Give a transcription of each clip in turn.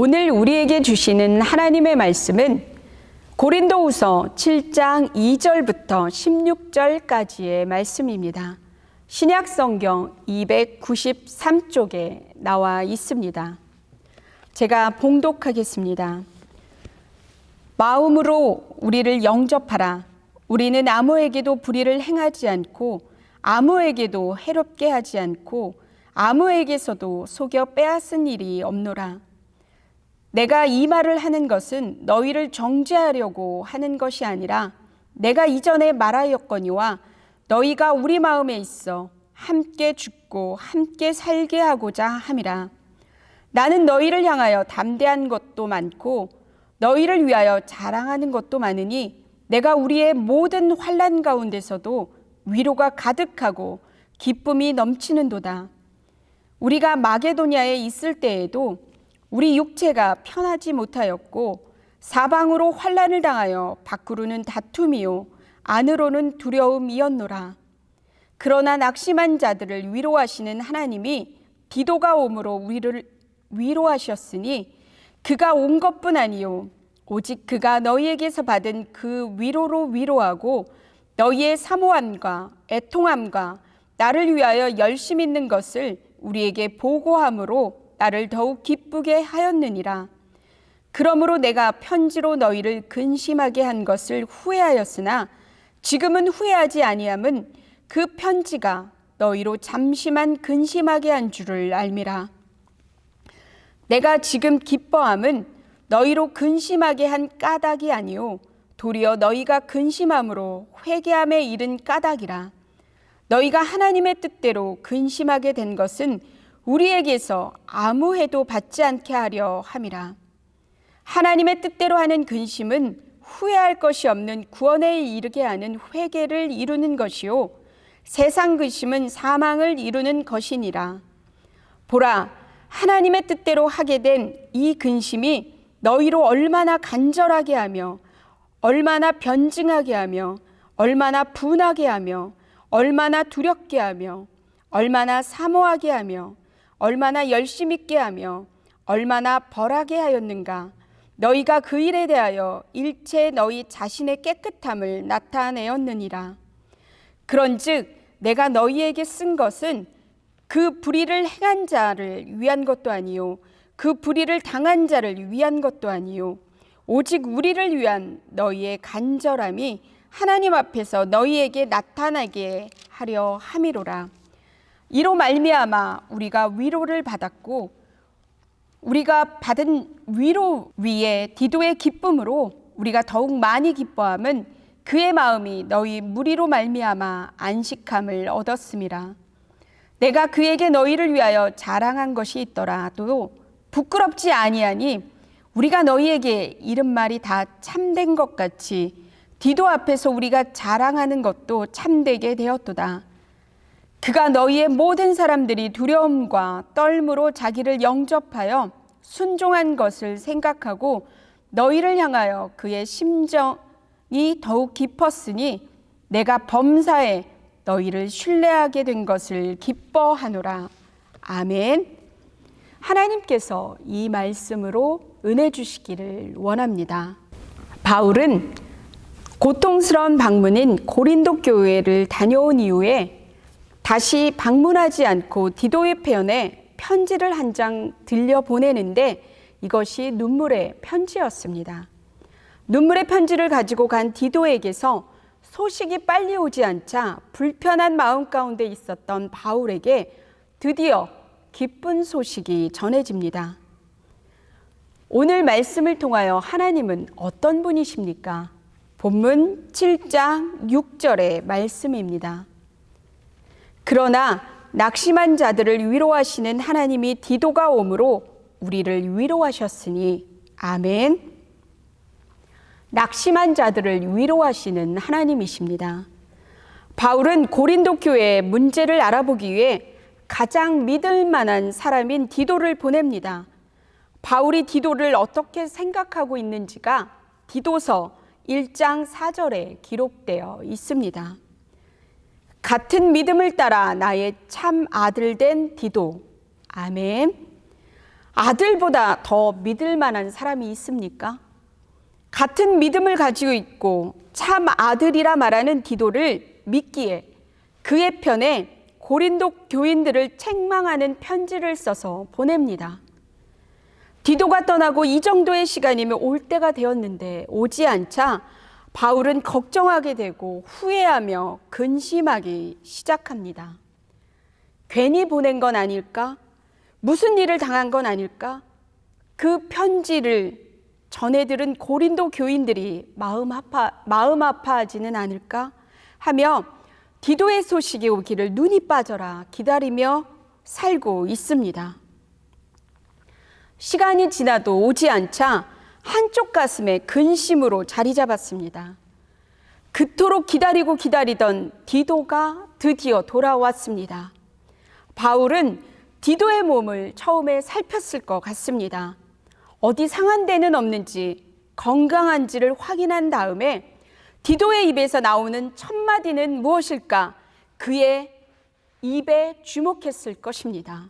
오늘 우리에게 주시는 하나님의 말씀은 고린도후서 7장 2절부터 16절까지의 말씀입니다. 신약성경 293쪽에 나와 있습니다. 제가 봉독하겠습니다. 마음으로 우리를 영접하라. 우리는 아무에게도 불의를 행하지 않고 아무에게도 해롭게 하지 않고 아무에게서도 속여 빼앗은 일이 없노라. 내가 이 말을 하는 것은 너희를 정죄하려고 하는 것이 아니라 내가 이전에 말하였거니와 너희가 우리 마음에 있어 함께 죽고 함께 살게 하고자 함이라. 나는 너희를 향하여 담대한 것도 많고 너희를 위하여 자랑하는 것도 많으니 내가 우리의 모든 환난 가운데서도 위로가 가득하고 기쁨이 넘치는도다. 우리가 마게도냐에 있을 때에도 우리 육체가 편하지 못하였고 사방으로 환난을 당하여 밖으로는 다툼이요 안으로는 두려움이었노라. 그러나 낙심한 자들을 위로하시는 하나님이 디도가 오므로 우리를 위로하셨으니 그가 온 것뿐 아니요 오직 그가 너희에게서 받은 그 위로로 위로하고 너희의 사모함과 애통함과 나를 위하여 열심 있는 것을 우리에게 보고함으로 나를 더욱 기쁘게 하였느니라. 그러므로 내가 편지로 너희를 근심하게 한 것을 후회하였으나 지금은 후회하지 아니함은 그 편지가 너희로 잠시만 근심하게 한 줄을 알미라. 내가 지금 기뻐함은 너희로 근심하게 한 까닭이 아니요 도리어 너희가 근심함으로 회개함에 이른 까닭이라. 너희가 하나님의 뜻대로 근심하게 된 것은 우리에게서 아무 해도 받지 않게 하려 함이라. 하나님의 뜻대로 하는 근심은 후회할 것이 없는 구원에 이르게 하는 회개를 이루는 것이요 세상 근심은 사망을 이루는 것이니라. 보라, 하나님의 뜻대로 하게 된 이 근심이 너희로 얼마나 간절하게 하며 얼마나 변증하게 하며 얼마나 분하게 하며 얼마나 두렵게 하며 얼마나 사모하게 하며 얼마나 열심 있게 하며 얼마나 벌하게 하였는가. 너희가 그 일에 대하여 일체 너희 자신의 깨끗함을 나타내었느니라. 그런즉 내가 너희에게 쓴 것은 그 불의를 행한 자를 위한 것도 아니요 그 불의를 당한 자를 위한 것도 아니요 오직 우리를 위한 너희의 간절함이 하나님 앞에서 너희에게 나타나게 하려 함이로라. 이로 말미암아 우리가 위로를 받았고 우리가 받은 위로 위에 디도의 기쁨으로 우리가 더욱 많이 기뻐함은 그의 마음이 너희 무리로 말미암아 안식함을 얻었음이라. 내가 그에게 너희를 위하여 자랑한 것이 있더라도 부끄럽지 아니하니 우리가 너희에게 이른 말이 다 참된 것 같이 디도 앞에서 우리가 자랑하는 것도 참되게 되었도다. 그가 너희의 모든 사람들이 두려움과 떨므로 자기를 영접하여 순종한 것을 생각하고 너희를 향하여 그의 심정이 더욱 깊었으니 내가 범사에 너희를 신뢰하게 된 것을 기뻐하노라. 아멘. 하나님께서 이 말씀으로 은혜 주시기를 원합니다. 바울은 고통스러운 방문인 고린도 교회를 다녀온 이후에 다시 방문하지 않고 디도의 편에 편지를 한 장 들려보내는데 이것이 눈물의 편지였습니다. 눈물의 편지를 가지고 간 디도에게서 소식이 빨리 오지 않자 불편한 마음 가운데 있었던 바울에게 드디어 기쁜 소식이 전해집니다. 오늘 말씀을 통하여 하나님은 어떤 분이십니까? 본문 7장 6절의 말씀입니다. 그러나 낙심한 자들을 위로하시는 하나님이 디도가 오므로 우리를 위로하셨으니 아멘. 낙심한 자들을 위로하시는 하나님이십니다. 바울은 고린도 교회의 문제를 알아보기 위해 가장 믿을 만한 사람인 디도를 보냅니다. 바울이 디도를 어떻게 생각하고 있는지가 디도서 1장 4절에 기록되어 있습니다. 같은 믿음을 따라 나의 참 아들 된 디도. 아멘. 아들보다 더 믿을 만한 사람이 있습니까? 같은 믿음을 가지고 있고 참 아들이라 말하는 디도를 믿기에 그의 편에 고린도 교인들을 책망하는 편지를 써서 보냅니다. 디도가 떠나고 이 정도의 시간이면 올 때가 되었는데 오지 않자 바울은 걱정하게 되고 후회하며 근심하기 시작합니다. 괜히 보낸 건 아닐까? 무슨 일을 당한 건 아닐까? 그 편지를 전해 들은 고린도 교인들이 마음 아파하지는 않을까? 하며 디도의 소식이 오기를 눈이 빠져라 기다리며 살고 있습니다. 시간이 지나도 오지 않자 한쪽 가슴에 근심으로 자리 잡았습니다. 그토록 기다리고 기다리던 디도가 드디어 돌아왔습니다. 바울은 디도의 몸을 처음에 살폈을 것 같습니다. 어디 상한 데는 없는지 건강한지를 확인한 다음에 디도의 입에서 나오는 첫 마디는 무엇일까? 그의 입에 주목했을 것입니다.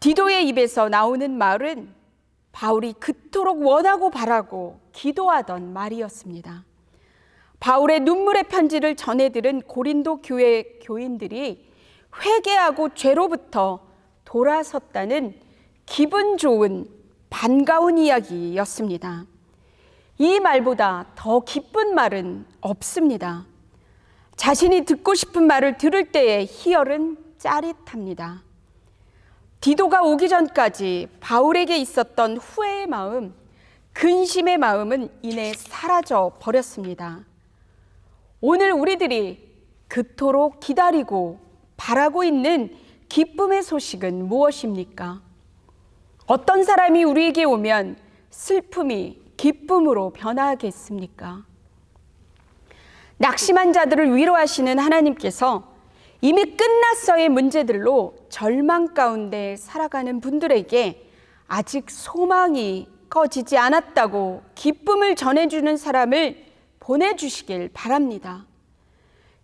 디도의 입에서 나오는 말은 바울이 그토록 원하고 바라고 기도하던 말이었습니다. 바울의 눈물의 편지를 전해들은 고린도 교회 교인들이 회개하고 죄로부터 돌아섰다는 기분 좋은 반가운 이야기였습니다. 이 말보다 더 기쁜 말은 없습니다. 자신이 듣고 싶은 말을 들을 때의 희열은 짜릿합니다. 디도가 오기 전까지 바울에게 있었던 후회의 마음, 근심의 마음은 이내 사라져 버렸습니다. 오늘 우리들이 그토록 기다리고 바라고 있는 기쁨의 소식은 무엇입니까? 어떤 사람이 우리에게 오면 슬픔이 기쁨으로 변하겠습니까? 낙심한 자들을 위로하시는 하나님께서 이미 끝났어의 문제들로 절망 가운데 살아가는 분들에게 아직 소망이 꺼지지 않았다고 기쁨을 전해주는 사람을 보내주시길 바랍니다.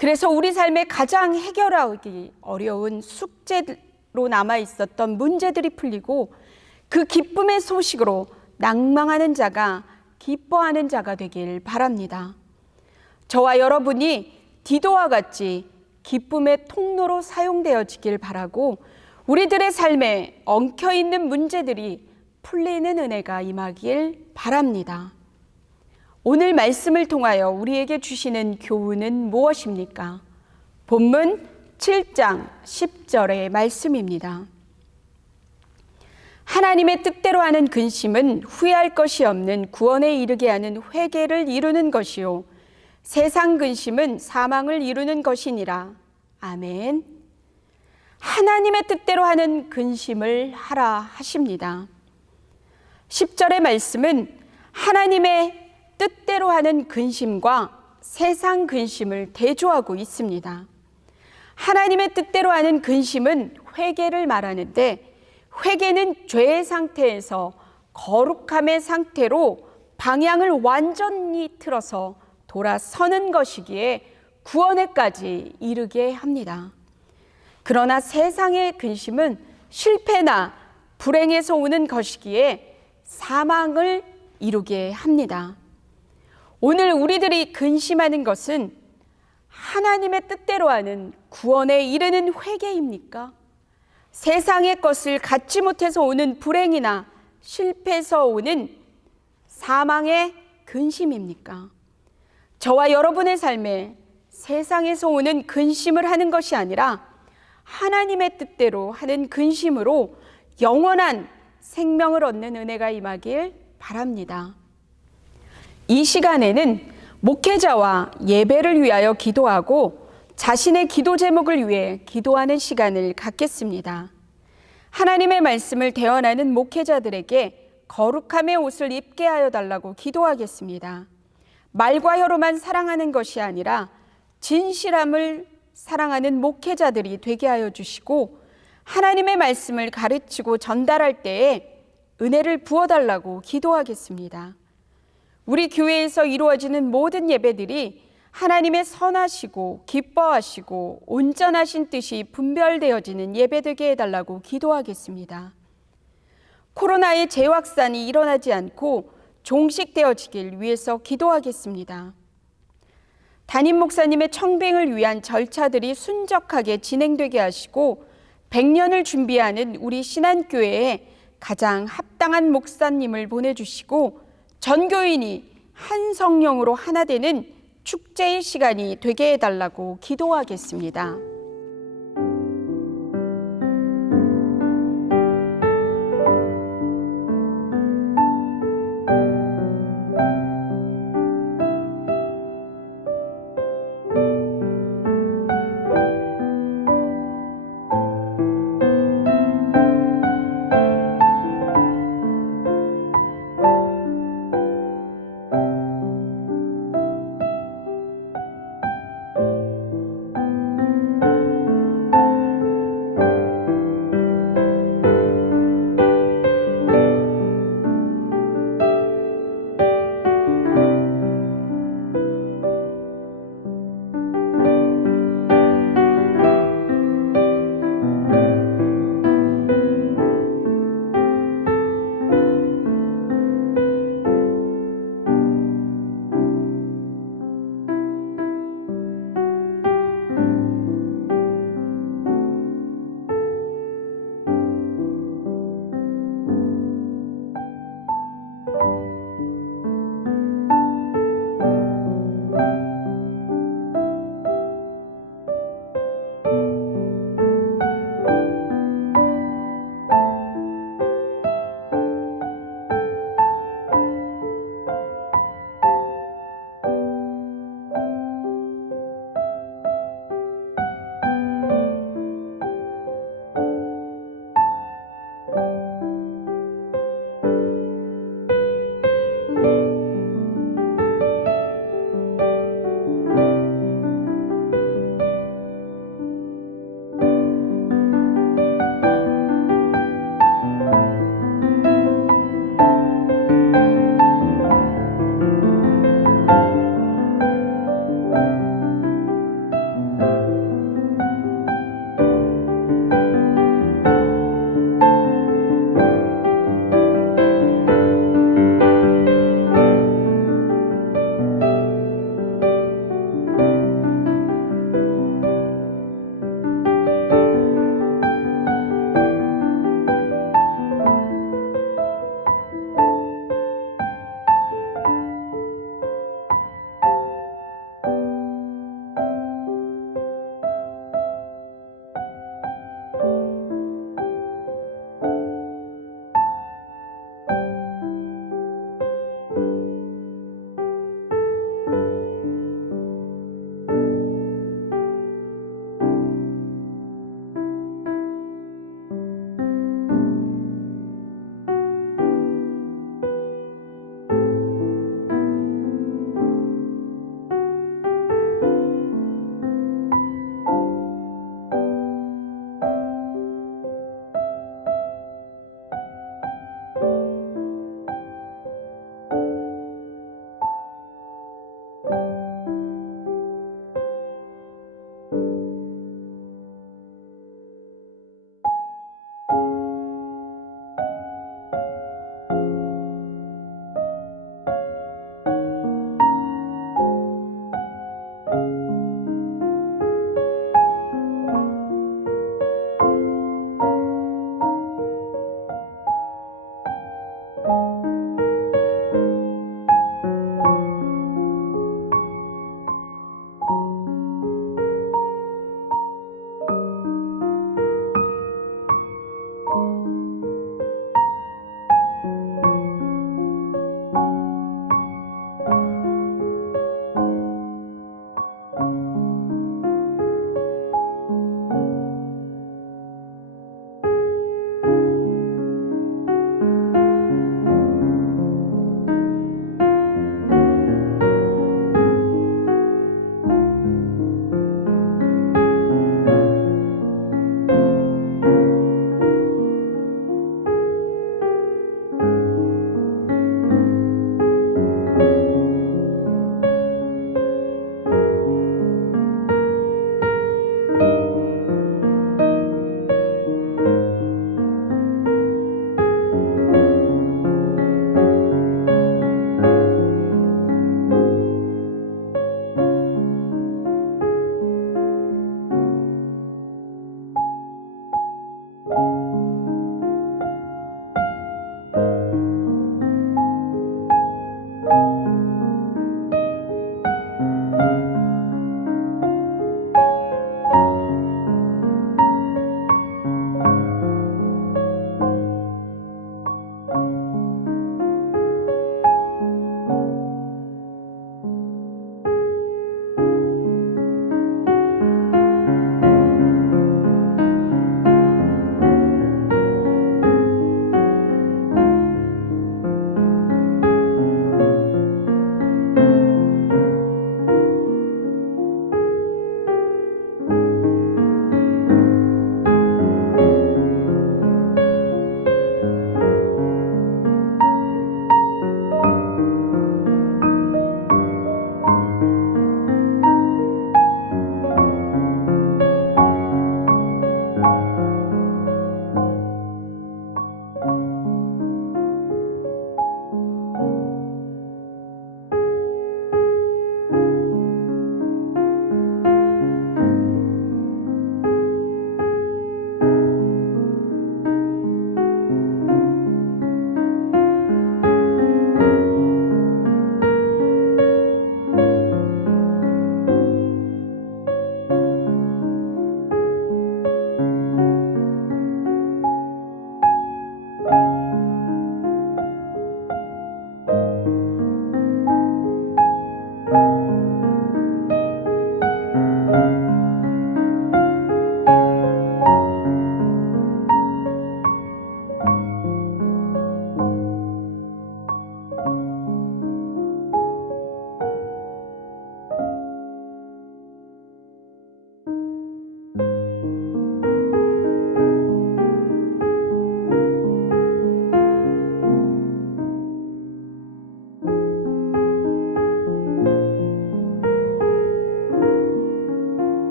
그래서 우리 삶에 가장 해결하기 어려운 숙제로 남아있었던 문제들이 풀리고 그 기쁨의 소식으로 낭망하는 자가 기뻐하는 자가 되길 바랍니다. 저와 여러분이 디도와 같이 기쁨의 통로로 사용되어지길 바라고 우리들의 삶에 엉켜있는 문제들이 풀리는 은혜가 임하길 바랍니다. 오늘 말씀을 통하여 우리에게 주시는 교훈은 무엇입니까? 본문 7장 10절의 말씀입니다. 하나님의 뜻대로 하는 근심은 후회할 것이 없는 구원에 이르게 하는 회개를 이루는 것이요 세상 근심은 사망을 이루는 것이니라. 아멘. 하나님의 뜻대로 하는 근심을 하라 하십니다. 10절의 말씀은 하나님의 뜻대로 하는 근심과 세상 근심을 대조하고 있습니다. 하나님의 뜻대로 하는 근심은 회개를 말하는데 회개는 죄의 상태에서 거룩함의 상태로 방향을 완전히 틀어서 돌아서는 것이기에 구원에까지 이르게 합니다. 그러나 세상의 근심은 실패나 불행에서 오는 것이기에 사망을 이루게 합니다. 오늘 우리들이 근심하는 것은 하나님의 뜻대로 하는 구원에 이르는 회개입니까? 세상의 것을 갖지 못해서 오는 불행이나 실패에서 오는 사망의 근심입니까? 저와 여러분의 삶에 세상에서 오는 근심을 하는 것이 아니라 하나님의 뜻대로 하는 근심으로 영원한 생명을 얻는 은혜가 임하길 바랍니다. 이 시간에는 목회자와 예배를 위하여 기도하고 자신의 기도 제목을 위해 기도하는 시간을 갖겠습니다. 하나님의 말씀을 대언하는 목회자들에게 거룩함의 옷을 입게 하여 달라고 기도하겠습니다. 말과 혀로만 사랑하는 것이 아니라 진실함을 사랑하는 목회자들이 되게 하여 주시고 하나님의 말씀을 가르치고 전달할 때에 은혜를 부어달라고 기도하겠습니다. 우리 교회에서 이루어지는 모든 예배들이 하나님의 선하시고 기뻐하시고 온전하신 뜻이 분별되어지는 예배되게 해달라고 기도하겠습니다. 코로나의 재확산이 일어나지 않고 종식되어지길 위해서 기도하겠습니다. 담임 목사님의 청빙을 위한 절차들이 순적하게 진행되게 하시고 100년을 준비하는 우리 신안교회에 가장 합당한 목사님을 보내주시고 전교인이 한 성령으로 하나 되는 축제의 시간이 되게 해달라고 기도하겠습니다.